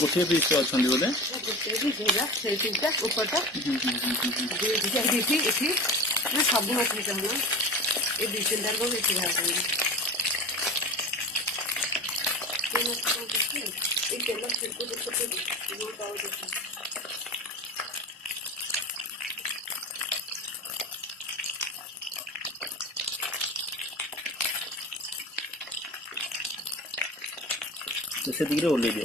गोटे पीस अच्छा बोले सब मछली चाहूँ ये दी तीन टाइम बेची से दिखे ओल्ले दिए